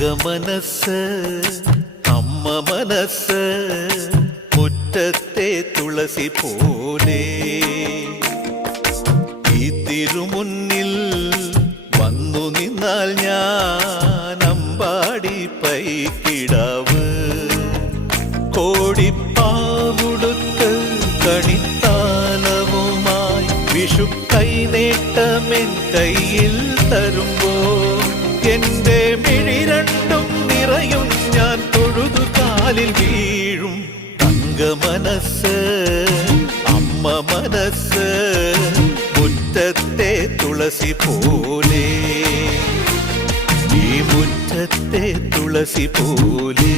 തങ്കമനസ് അമ്മ മനസ്സ് മുറ്റത്തെ തുളസി പോലെ ഈ തിരുമുന്നിൽ വന്നു നിന്നാൽ ഞാൻ അമ്പാടി പൈക്കിടാവ് കോടിപ്പാവുടുത്ത് കണിത്താലവുമായി വിഷു കൈനേട്ടമെൻ കയ്യിൽ തരുമ്പോൾ എന്റെ മിഴി രണ്ടും നിറയും ഞാൻ തൊഴുതു കാലിൽ വീഴും തങ്കമനസ് അമ്മ മനസ്സ് മുറ്റത്തെ തുളസി പോലെ ഈ മുറ്റത്തെ തുളസി പോലെ